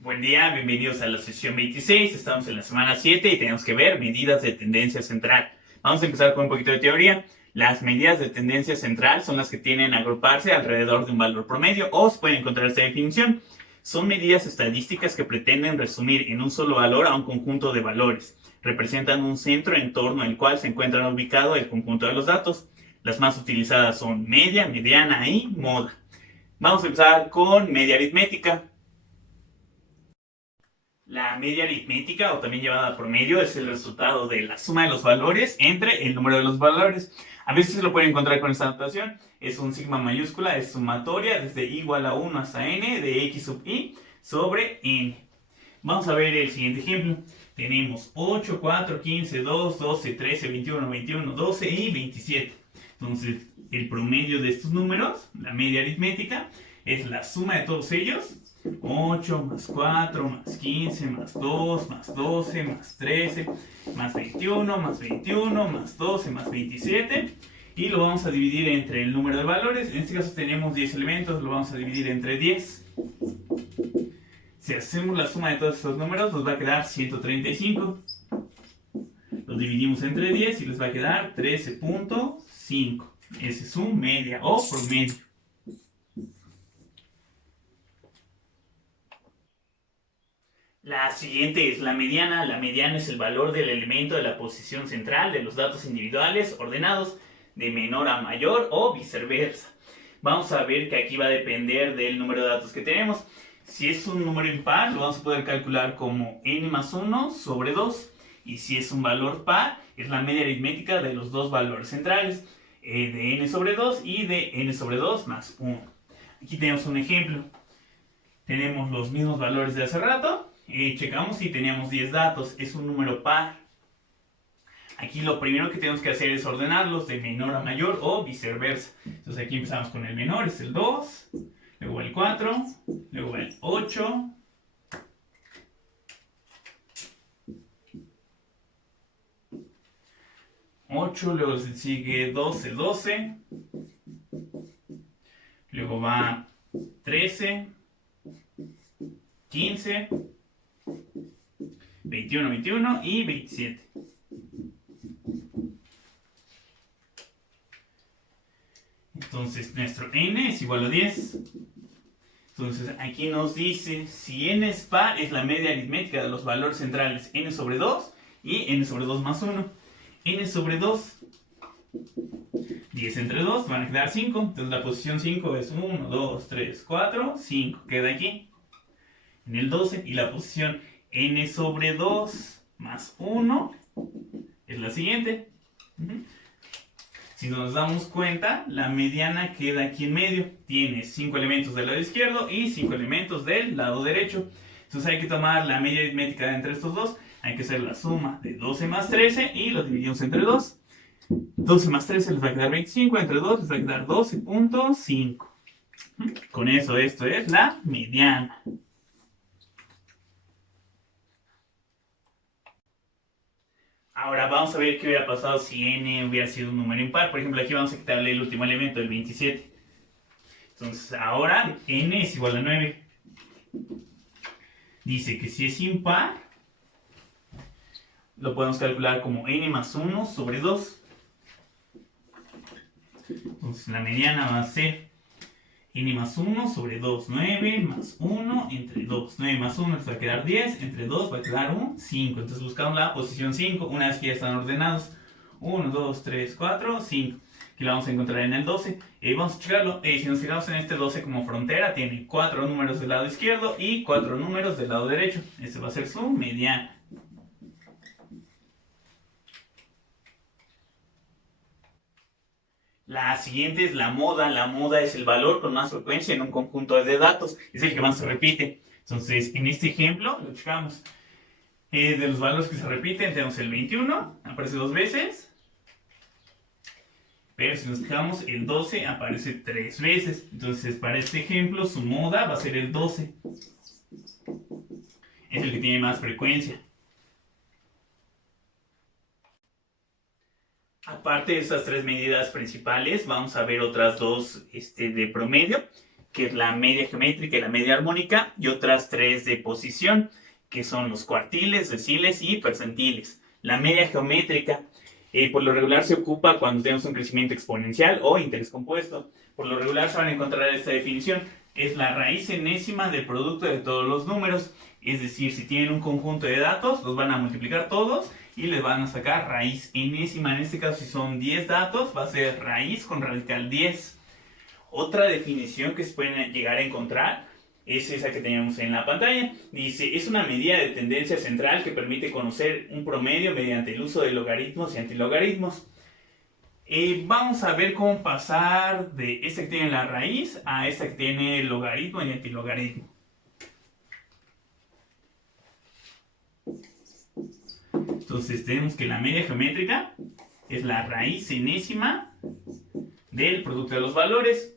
Buen día, bienvenidos a la sesión 26. Estamos en la semana 7 y tenemos que ver medidas de tendencia central. Vamos a empezar con un poquito de teoría. Las medidas de tendencia central son las que tienden a agruparse alrededor de un valor promedio o se puede encontrar esta definición. Son medidas estadísticas que pretenden resumir en un solo valor a un conjunto de valores. Representan un centro en torno al cual se encuentra ubicado el conjunto de los datos. Las más utilizadas son media, mediana y moda. Vamos a empezar con media aritmética. La media aritmética, o también llamada promedio, es el resultado de la suma de los valores entre el número de los valores. A veces se lo pueden encontrar con esta notación. Es un sigma mayúscula, es sumatoria desde i igual a 1 hasta n de x sub i sobre n. Vamos a ver el siguiente ejemplo. Tenemos 8, 4, 15, 2, 12, 13, 21, 21, 12 y 27. Entonces, el promedio de estos números, la media aritmética, es la suma de todos ellos. 8 más 4 más 15 más 2 más 12 más 13 más 21 más 21 más 12 más 27 y lo vamos a dividir entre el número de valores. En este caso tenemos 10 elementos, lo vamos a dividir entre 10. Si hacemos la suma de todos estos números nos va a quedar 135. Lo dividimos entre 10 y les va a quedar 13.5. Esa es su media o promedio. La siguiente es la mediana. La mediana es el valor del elemento de la posición central de los datos individuales ordenados de menor a mayor o viceversa. Vamos a ver que aquí va a depender del número de datos que tenemos. Si es un número impar, lo vamos a poder calcular como n más 1 sobre 2. Y si es un valor par, es la media aritmética de los dos valores centrales, de n sobre 2 y de n sobre 2 más 1. Aquí tenemos un ejemplo. Tenemos los mismos valores de hace rato. Checamos si teníamos 10 datos, es un número par. Aquí lo primero que tenemos que hacer es ordenarlos de menor a mayor o viceversa. Entonces aquí empezamos con el menor, es el 2, luego el 4, luego el 8, luego sigue 12, 12, luego va 13, 15, 21, 21 y 27. Entonces nuestro n es igual a 10. Entonces aquí nos dice si n es par es la media aritmética de los valores centrales n sobre 2 y n sobre 2 más 1. N sobre 2, 10 entre 2 van a quedar 5. Entonces la posición 5 es 1, 2, 3, 4, 5. Queda aquí en el 12 y la posición n sobre 2 más 1 es la siguiente. Si nos damos cuenta, la mediana queda aquí en medio. Tiene 5 elementos del lado izquierdo y 5 elementos del lado derecho. Entonces hay que tomar la media aritmética de entre estos dos. Hay que hacer la suma de 12 más 13 y lo dividimos entre 2. 12 más 13 les va a quedar 25, entre 2 les va a quedar 12.5. Con eso esto es la mediana. Ahora vamos a ver qué hubiera pasado si n hubiera sido un número impar. Por ejemplo, aquí vamos a quitarle el último elemento, el 27. Entonces ahora n es igual a 9. Dice que si es impar, lo podemos calcular como n más 1 sobre 2. Entonces la mediana va a ser n más 1 sobre 2, 9 más 1 entre 2. 9 más 1 les va a quedar 10, entre 2 va a quedar un 5. Entonces buscamos la posición 5 una vez que ya están ordenados. 1, 2, 3, 4, 5. Aquí la vamos a encontrar en el 12. Vamos a checarlo. Si nos fijamos en este 12 como frontera, tiene 4 números del lado izquierdo y 4 números del lado derecho. Este va a ser su mediana. La siguiente es la moda. La moda es el valor con más frecuencia en un conjunto de datos. Es el que más se repite. Entonces, en este ejemplo, lo checamos. De los valores que se repiten, tenemos el 21, aparece 2 veces. Pero si nos fijamos, el 12 aparece 3 veces. Entonces, para este ejemplo, su moda va a ser el 12. Es el que tiene más frecuencia. Aparte de estas 3 medidas principales, vamos a ver otras 2 de promedio. que es la media geométrica y la media armónica, y otras 3 de posición, que son los cuartiles, deciles y percentiles. La media geométrica, por lo regular se ocupa cuando tenemos un crecimiento exponencial o interés compuesto. Por lo regular se van a encontrar esta definición. Es la raíz enésima del producto de todos los números. Es decir, si tienen un conjunto de datos, los van a multiplicar todos y les van a sacar raíz enésima. En este caso, si son 10 datos, va a ser raíz con radical 10. Otra definición que se pueden llegar a encontrar es esa que teníamos en la pantalla. Dice, es una medida de tendencia central que permite conocer un promedio mediante el uso de logaritmos y antilogaritmos. Vamos a ver cómo pasar de esta que tiene la raíz a esta que tiene logaritmo y antilogaritmo. Entonces tenemos que la media geométrica es la raíz enésima del producto de los valores.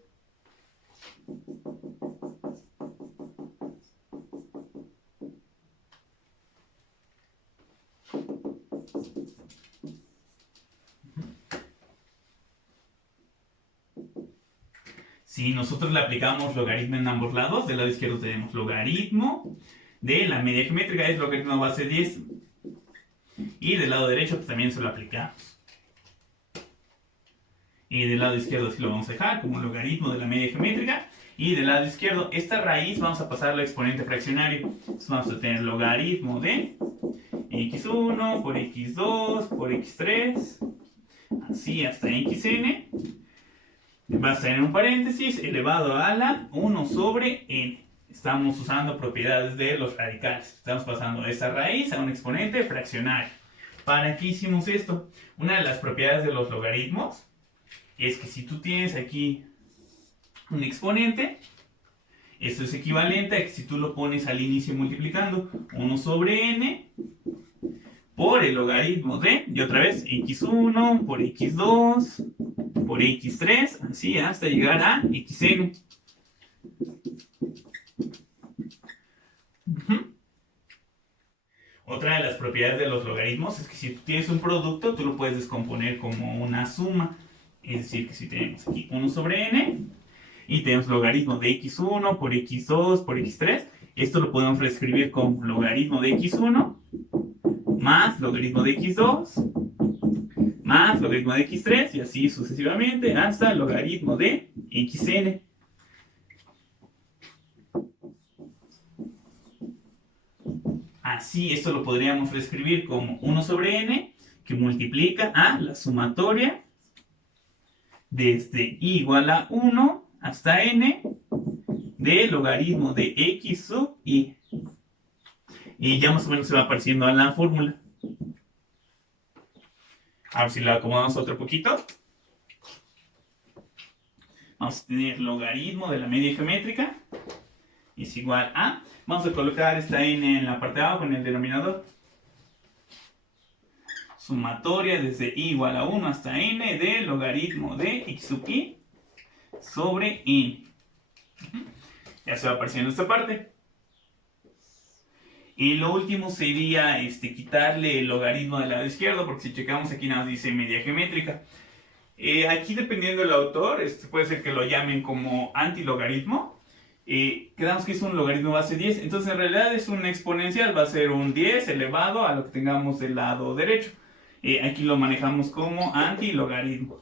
Si nosotros le aplicamos logaritmo en ambos lados, del lado izquierdo tenemos logaritmo de la media geométrica, es logaritmo base 10. Y del lado derecho pues, también se lo aplicamos. Y del lado izquierdo sí lo vamos a dejar como logaritmo de la media geométrica. Y del lado izquierdo, esta raíz vamos a pasarla a exponente fraccionario. Entonces vamos a tener logaritmo de x1 por x2 por x3, así hasta xn. Va a estar en un paréntesis elevado a la 1 sobre n. Estamos usando propiedades de los radicales. Estamos pasando esa raíz a un exponente fraccionario. ¿Para qué hicimos esto? Una de las propiedades de los logaritmos es que si tú tienes aquí un exponente, esto es equivalente a que si tú lo pones al inicio multiplicando 1 sobre n por el logaritmo de, y otra vez, x1 por x2 por x3, así hasta llegar a xn. Otra de las propiedades de los logaritmos es que si tú tienes un producto, tú lo puedes descomponer como una suma. Es decir, que si tenemos aquí 1 sobre n y tenemos logaritmo de x1 por x2 por x3, esto lo podemos reescribir como logaritmo de x1 más logaritmo de x2 más logaritmo de x3 y así sucesivamente hasta logaritmo de xn. Así, esto lo podríamos reescribir como 1 sobre n, que multiplica a la sumatoria desde i igual a 1 hasta n de logaritmo de x sub i. Y ya más o menos se va apareciendo a la fórmula. A ver si la acomodamos otro poquito. Vamos a tener logaritmo de la media geométrica es igual a, vamos a colocar esta n en la parte de abajo en el denominador, sumatoria desde i igual a 1 hasta n de logaritmo de x sub i sobre n. Ya se va apareciendo esta parte. Y lo último sería quitarle el logaritmo del lado izquierdo, porque si checamos aquí nada más dice media geométrica. Aquí dependiendo del autor, puede ser que lo llamen como antilogaritmo. Quedamos que es un logaritmo base 10, entonces en realidad es un exponencial, va a ser un 10 elevado a lo que tengamos del lado derecho. Aquí lo manejamos como antilogaritmo.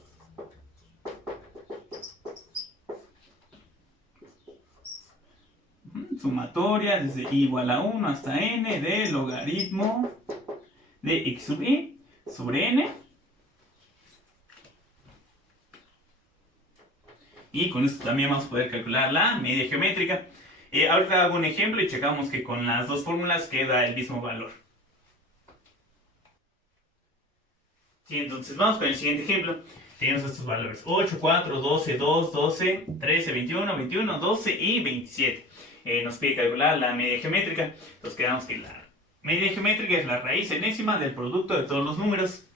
Sumatoria desde i igual a 1 hasta n de logaritmo de x sub i sobre n. Y con esto también vamos a poder calcular la media geométrica. Ahorita hago un ejemplo y checamos que con las dos fórmulas queda el mismo valor. Sí, entonces vamos con el siguiente ejemplo. Tenemos estos valores: 8, 4, 12, 2, 12, 13, 21, 21, 12 y 27. Nos pide calcular la media geométrica. Entonces quedamos que la media geométrica es la raíz enésima del producto de todos los números.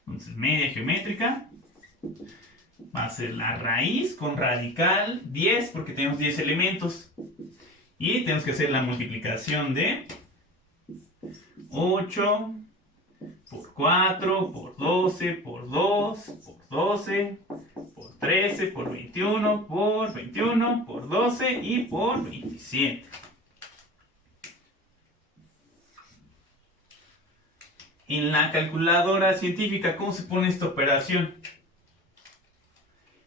Entonces media geométrica va a ser la raíz con radical 10 porque tenemos 10 elementos. Y tenemos que hacer la multiplicación de 8 por 4 por 12 por 2 por 12 por 13, por 21, por 21, por 12 y por 27. En la calculadora científica, ¿cómo se pone esta operación?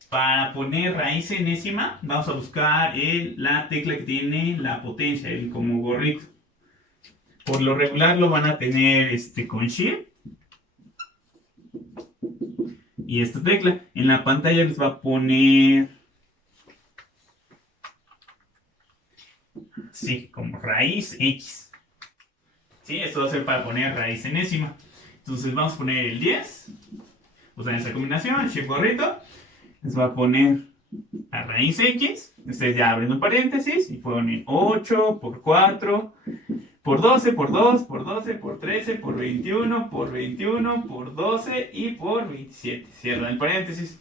Para poner raíz enésima, vamos a buscar la tecla que tiene la potencia, el como gorrito. Por lo regular lo van a tener con Shift y esta tecla. En la pantalla les va a poner, sí, como raíz X. Sí, esto va a ser para poner raíz enésima. Entonces vamos a poner el 10. Usan esa combinación, Shift gorrito. Les va a poner a raíz X. Ustedes ya abren un paréntesis y ponen 8 por 4 por 12, por 2, por 12, por 13, por 21, por 21, por 12 y por 27. Cierran el paréntesis.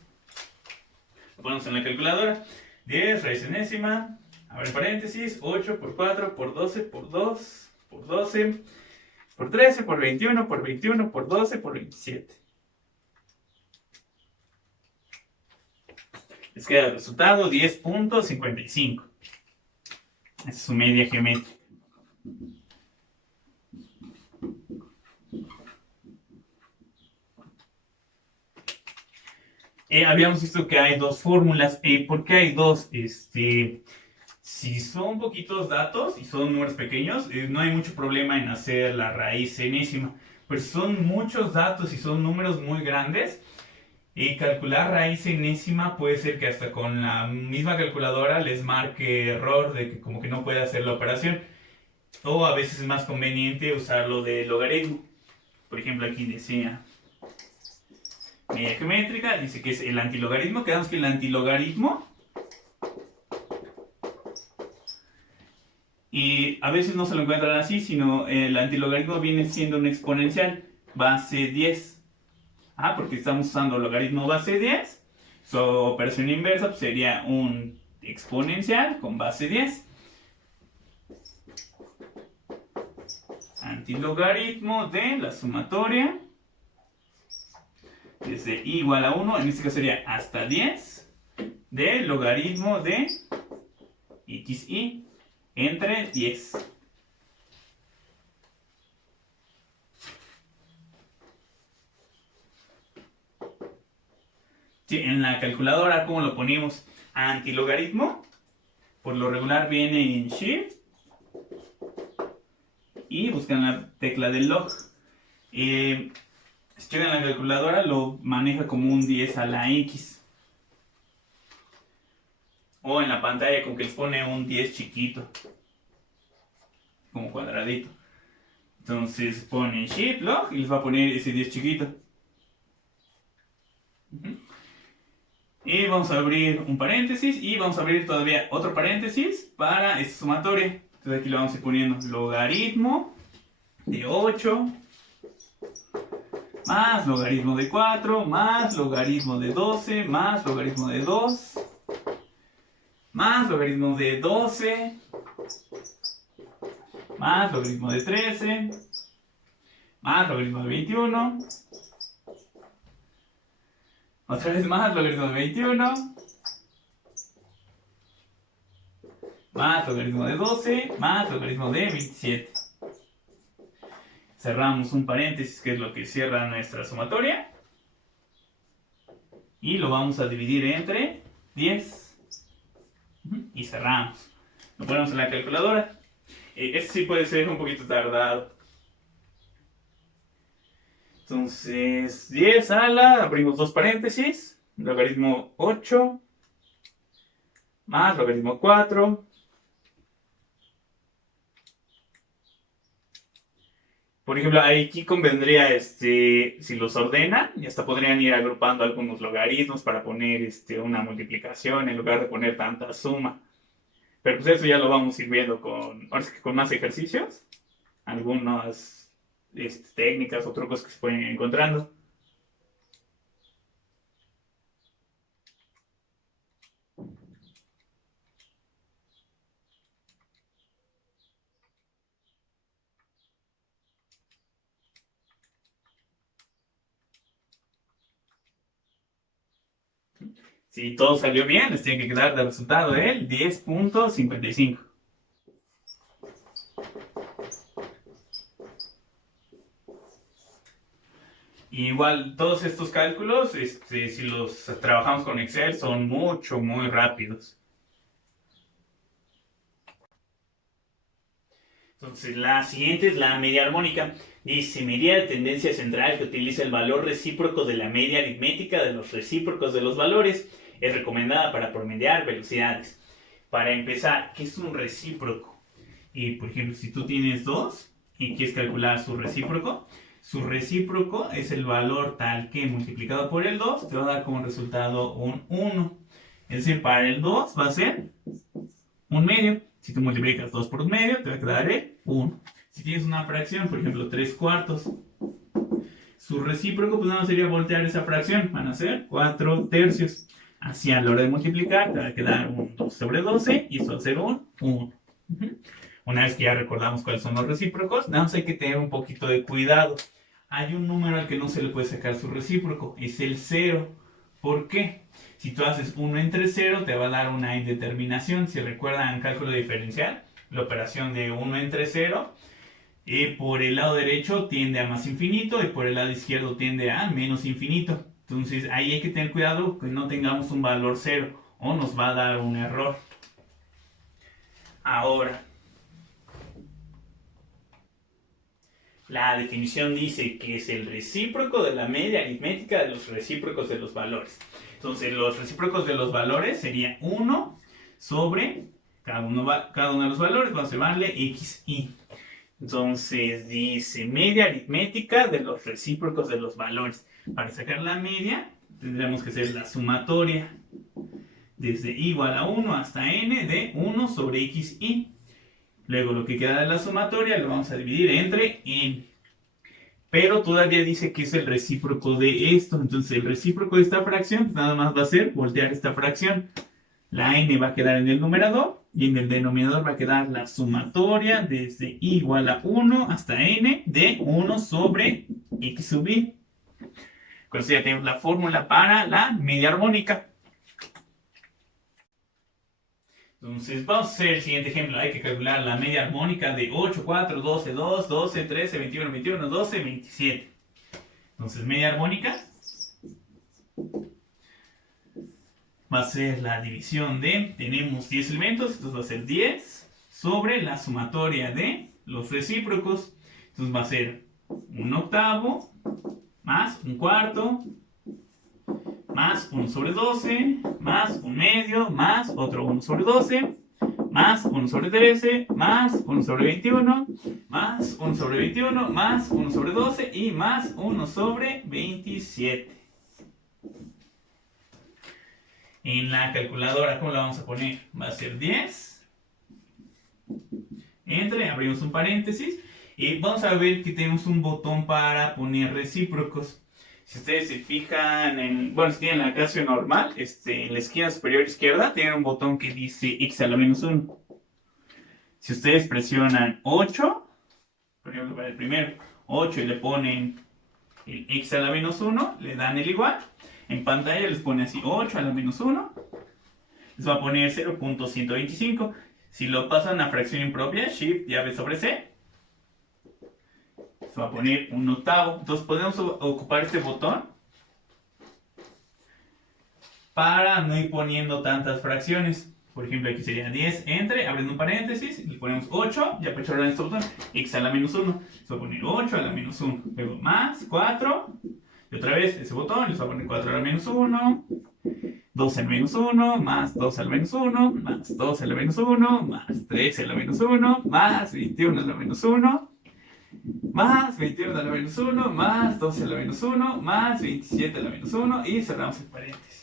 Lo ponemos en la calculadora. 10 raíz enésima. Abre paréntesis. 8 por 4, por 12, por 2, por 12, por 13, por 21, por 21, por 12, por 27. Les queda el resultado 10.55. Esa es su media geométrica. Habíamos visto que hay dos fórmulas. ¿Por qué hay dos? Si son poquitos datos y son números pequeños, no hay mucho problema en hacer la raíz enésima. Pero si son muchos datos y son números muy grandes, calcular raíz enésima puede ser que hasta con la misma calculadora les marque error de que como que no puede hacer la operación. O a veces es más conveniente usarlo de logaritmo. Por ejemplo, aquí decía media geométrica, dice que es el antilogaritmo. Quedamos que el antilogaritmo, y a veces no se lo encuentran así, sino el antilogaritmo viene siendo un exponencial base 10. Porque estamos usando logaritmo base 10. Su operación inversa pues, sería un exponencial con base 10. Antilogaritmo de la sumatoria desde i igual a 1, en este caso sería hasta 10, de logaritmo de xi entre 10. Sí, en la calculadora, ¿cómo lo ponemos? Antilogaritmo, por lo regular viene en Shift y buscan la tecla del log. Si checan la calculadora, lo maneja como un 10 a la x. O en la pantalla con que les pone un 10 chiquito, como cuadradito. Entonces ponen Shift log y les va a poner ese 10 chiquito. Y vamos a abrir un paréntesis y vamos a abrir todavía otro paréntesis para esta sumatoria. Entonces aquí lo vamos a ir poniendo logaritmo de 8 más logaritmo de 4 más logaritmo de 12 más logaritmo de 2 más logaritmo de 12 más logaritmo de 13 más logaritmo de 21. Otra vez más logaritmo de 21 más logaritmo de 12 más logaritmo de 27. Cerramos un paréntesis que es lo que cierra nuestra sumatoria y lo vamos a dividir entre 10 y cerramos. Lo ponemos en la calculadora. Este sí puede ser un poquito tardado. Entonces 10 a la, abrimos dos paréntesis, logaritmo 8 más logaritmo 4. Por ejemplo, aquí convendría, si los ordenan, y hasta podrían ir agrupando algunos logaritmos para poner una multiplicación en lugar de poner tanta suma. Pero pues eso ya lo vamos a ir viendo ahora sí que con más ejercicios, algunas técnicas o trucos que se pueden ir encontrando. Si todo salió bien, les tiene que quedar de resultado el 10.55. Igual, todos estos cálculos, si los trabajamos con Excel, son muy rápidos. Entonces, la siguiente es la media armónica. Dice, medida de tendencia central que utiliza el valor recíproco de la media aritmética de los recíprocos de los valores. Es recomendada para promediar velocidades. Para empezar, ¿qué es un recíproco? Y, por ejemplo, si tú tienes dos y quieres calcular su recíproco es el valor tal que multiplicado por el 2 te va a dar como resultado un 1. Es decir, para el 2 va a ser un medio. Si tú multiplicas 2 por un medio, te va a quedar el 1. Si tienes una fracción, por ejemplo, 3 cuartos, su recíproco, pues nada más sería voltear esa fracción. Van a ser 4 tercios. Así a la hora de multiplicar, te va a quedar un 2 sobre 12 y esto va a ser un 1. Una vez que ya recordamos cuáles son los recíprocos, nada más hay que tener un poquito de cuidado. Hay un número al que no se le puede sacar su recíproco, es el 0. ¿Por qué? Si tú haces 1 entre 0, te va a dar una indeterminación. Si recuerdan cálculo diferencial, la operación de 1 entre 0, por el lado derecho tiende a más infinito y por el lado izquierdo tiende a menos infinito. Entonces ahí hay que tener cuidado que no tengamos un valor 0 o nos va a dar un error. Ahora, la definición dice que es el recíproco de la media aritmética de los recíprocos de los valores. Entonces, los recíprocos de los valores sería 1 sobre cada uno de los valores, vamos a llamarle xy. Entonces, dice media aritmética de los recíprocos de los valores. Para sacar la media, tendremos que hacer la sumatoria desde igual a 1 hasta n de 1 sobre xy. Luego lo que queda de la sumatoria lo vamos a dividir entre n. Pero todavía dice que es el recíproco de esto. Entonces el recíproco de esta fracción pues nada más va a ser voltear esta fracción. La n va a quedar en el numerador y en el denominador va a quedar la sumatoria desde igual a 1 hasta n de 1 sobre x sub y. Con eso ya tenemos la fórmula para la media armónica. Entonces vamos a hacer el siguiente ejemplo. Hay que calcular la media armónica de 8, 4, 12, 2, 12, 13, 21, 21, 12, 27. Entonces media armónica va a ser la división de, tenemos 10 elementos, entonces va a ser 10 sobre la sumatoria de los recíprocos. Entonces va a ser un octavo más un cuarto más 1 sobre 12, más un medio, más otro 1 sobre 12, más 1 sobre 13, más 1 sobre 21, más 1 sobre 21, más 1 sobre 12 y más 1 sobre 27. En la calculadora, ¿cómo la vamos a poner? Va a ser 10, abrimos un paréntesis y vamos a ver que tenemos un botón para poner recíprocos. Si ustedes se fijan, bueno, si tienen la clase normal, en la esquina superior izquierda tienen un botón que dice x a la menos 1. Si ustedes presionan 8, por ejemplo para el primero, 8 y le ponen el x a la menos 1, le dan el igual. En pantalla les pone así 8 a la menos 1, les va a poner 0.125. Si lo pasan a fracción impropia, shift llave sobre c, se va a poner un octavo. Entonces podemos ocupar este botón para no ir poniendo tantas fracciones. Por ejemplo, aquí sería 10 abriendo un paréntesis, le ponemos 8, ya presionar este botón, x a la menos 1, se va a poner 8 a la menos 1, luego más 4, y otra vez ese botón, les va a poner 4 a la menos 1, 2 a la menos 1, más 2 a la menos 1, más 2 a la menos 1, más 3 a la menos 1, más 21 a la menos 1, más 21 a la menos 1, más 12 a la menos 1, más 27 a la menos 1 y cerramos el paréntesis.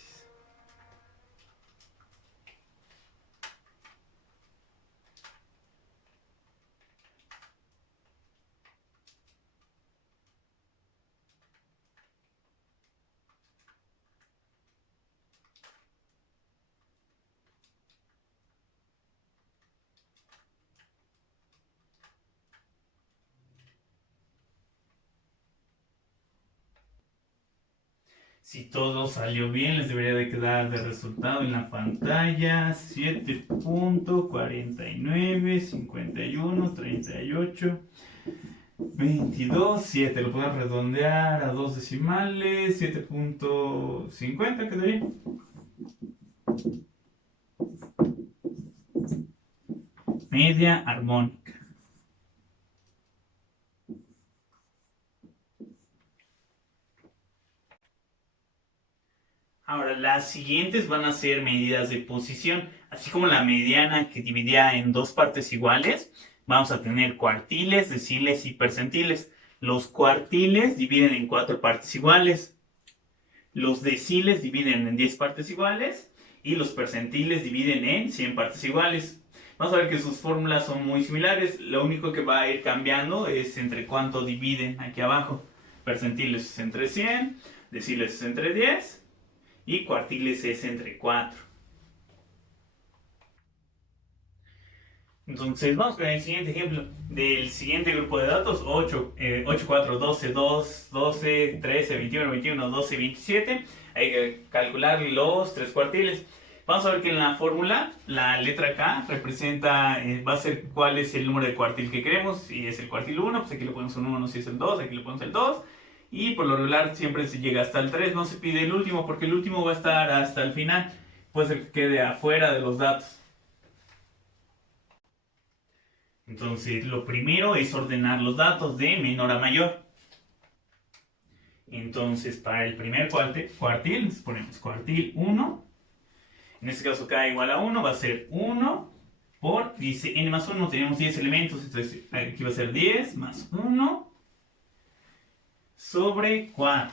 Si todo salió bien, les debería de quedar de resultado en la pantalla 7.49, 51, 38, 22, 7. Lo podemos redondear a dos decimales, 7.50 quedaría. Media armónica. Ahora, las siguientes van a ser medidas de posición, así como la mediana que dividía en dos partes iguales. Vamos a tener cuartiles, deciles y percentiles. Los cuartiles dividen en 4 partes iguales. Los deciles dividen en 10 partes iguales. Y los percentiles dividen en 100 partes iguales. Vamos a ver que sus fórmulas son muy similares. Lo único que va a ir cambiando es entre cuánto dividen aquí abajo. Percentiles es entre 100, deciles es entre 10 y cuartiles es entre 4. Entonces vamos con el siguiente ejemplo del siguiente grupo de datos: 8, 8, 4, 12, 2, 12, 13, 21, 21, 12, 27. Hay que calcular los 3 cuartiles. Vamos a ver que en la fórmula la letra K representa, va a ser cuál es el número de cuartil que queremos. Si es el cuartil 1, pues aquí le ponemos un 1, si es el 2, aquí le ponemos el 2. Y por lo regular siempre se llega hasta el 3, no se pide el último porque el último va a estar hasta el final. Puede ser que quede afuera de los datos. Entonces, lo primero es ordenar los datos de menor a mayor. Entonces, para el primer cuartil, ponemos cuartil 1. En este caso, K igual a 1, va a ser 1 por, dice n más 1, tenemos 10 elementos, entonces aquí va a ser 10 más 1 sobre 4.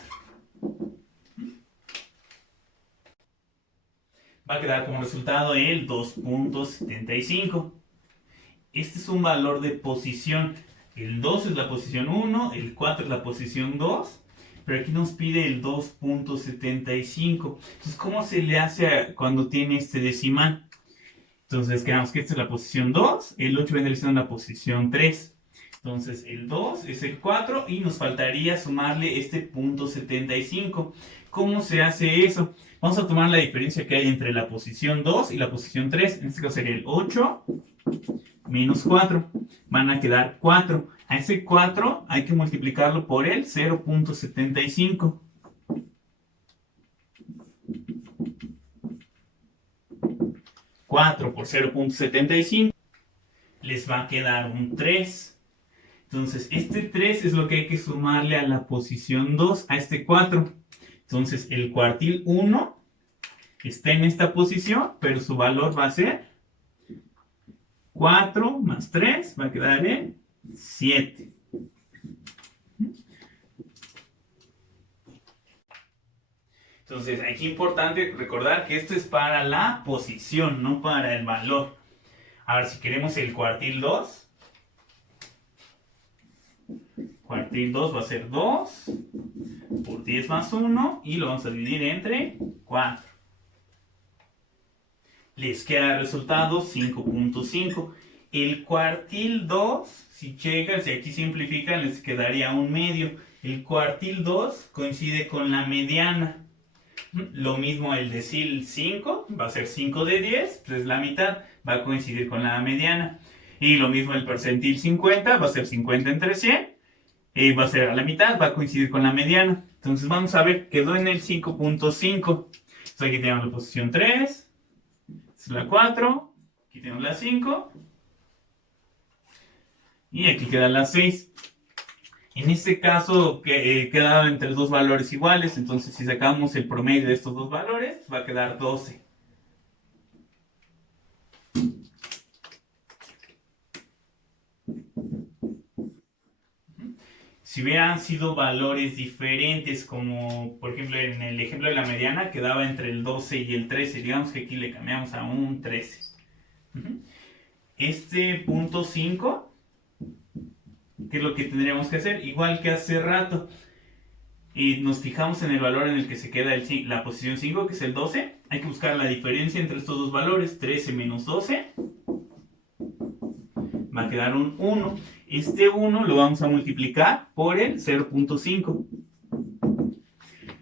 Va a quedar como resultado el 2.75. Este es un valor de posición. El 2 es la posición 1, el 4 es la posición 2, pero aquí nos pide el 2.75. Entonces, ¿cómo se le hace cuando tiene este decimal? Entonces, quedamos que esta es la posición 2, el 8 vendría siendo la posición 3. Entonces, el 2 es el 4 y nos faltaría sumarle este 0.75. ¿Cómo se hace eso? Vamos a tomar la diferencia que hay entre la posición 2 y la posición 3. En este caso sería el 8 menos 4. Van a quedar 4. A ese 4 hay que multiplicarlo por el 0.75. Por 0.75 les va a quedar un 3. Entonces, este 3 es lo que hay que sumarle a la posición 2, a este 4. Entonces, el cuartil 1 está en esta posición, pero su valor va a ser 4 más 3, va a quedar en 7. Entonces, aquí es importante recordar que esto es para la posición, no para el valor. Ahora, si queremos el cuartil 2, cuartil 2 va a ser 2 por 10 más 1 y lo vamos a dividir entre 4. Les queda el resultado 5.5. El cuartil 2, si checan, si aquí simplifican, les quedaría un medio. El cuartil 2 coincide con la mediana. Lo mismo el decil 5, va a ser 5 de 10, pues es la mitad, va a coincidir con la mediana. Y lo mismo el percentil 50, va a ser 50 entre 100, va a ser a la mitad, va a coincidir con la mediana. Entonces vamos a ver, quedó en el 5.5. Entonces aquí tenemos la posición 3, es la 4, aquí tenemos la 5, y aquí queda la 6. En este caso queda entre dos valores iguales, entonces si sacamos el promedio de estos dos valores, va a quedar 12. Si hubieran sido valores diferentes, como por ejemplo en el ejemplo de la mediana, quedaba entre el 12 y el 13, digamos que aquí le cambiamos a un 13. Este punto 5, ¿qué es lo que tendríamos que hacer? Igual que hace rato, y nos fijamos en el valor en el que se queda la posición 5, que es el 12. Hay que buscar la diferencia entre estos dos valores. 13 menos 12 va a quedar un 1. Este 1 lo vamos a multiplicar por el 0.5.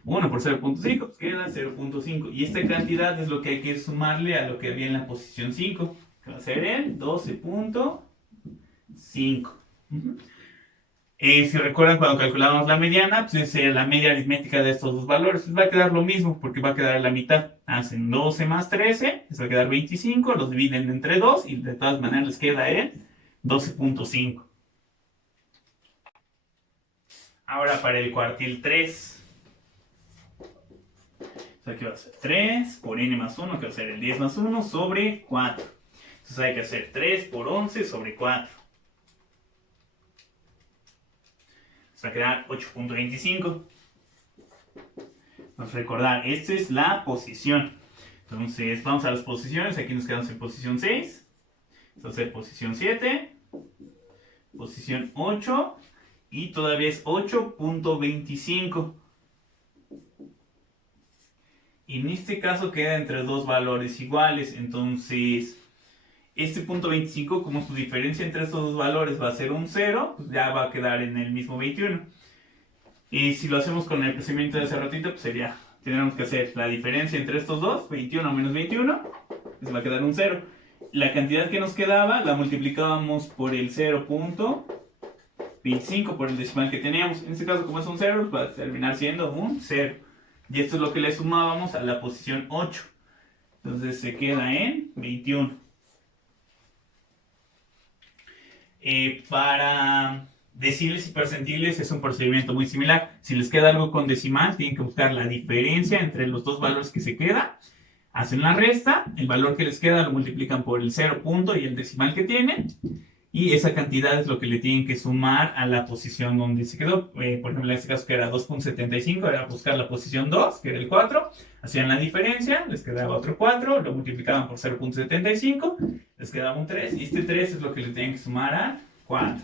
1 por 0.5, pues queda 0.5. Y esta cantidad es lo que hay que sumarle a lo que había en la posición 5, que va a ser el 12.5. Si recuerdan cuando calculábamos la mediana, pues es la media aritmética de estos dos valores. Pues va a quedar lo mismo, porque va a quedar a la mitad. Hacen 12 más 13, les va a quedar 25, los dividen entre 2 y de todas maneras les queda el 12.5. Ahora para el cuartil 3. Aquí va a ser 3 por n más 1, que va a ser el 10 más 1 sobre 4. Entonces hay que hacer 3 por 11 sobre 4. Va a quedar 8.25. Vamos a recordar, esta es la posición. Entonces vamos a las posiciones. Aquí nos quedamos en posición 6. Esto va a ser posición 7. Posición 8. Y todavía es 8.25. Y en este caso queda entre dos valores iguales. Entonces este punto 25, como su diferencia entre estos dos valores va a ser un 0, pues ya va a quedar en el mismo 21. Y si lo hacemos con el procedimiento de hace ratito, pues sería, tendremos que hacer la diferencia entre estos dos, 21 menos 21, pues va a quedar un 0. La cantidad que nos quedaba la multiplicábamos por el 0.25, por el decimal que teníamos. En este caso, como es un 0, pues va a terminar siendo un 0. Y esto es lo que le sumábamos a la posición 8. Entonces se queda en 21. Para deciles y percentiles es un procedimiento muy similar. Si les queda algo con decimal, tienen que buscar la diferencia entre los dos valores que se queda. Hacen la resta, el valor que les queda lo multiplican por el 0 punto y el decimal que tienen. Y esa cantidad es lo que le tienen que sumar a la posición donde se quedó. Por ejemplo, en este caso que era 2.75, era buscar la posición 2, que era el 4. Hacían la diferencia, les quedaba otro 4, lo multiplicaban por 0.75, les quedaba un 3. Y este 3 es lo que le tienen que sumar a 4.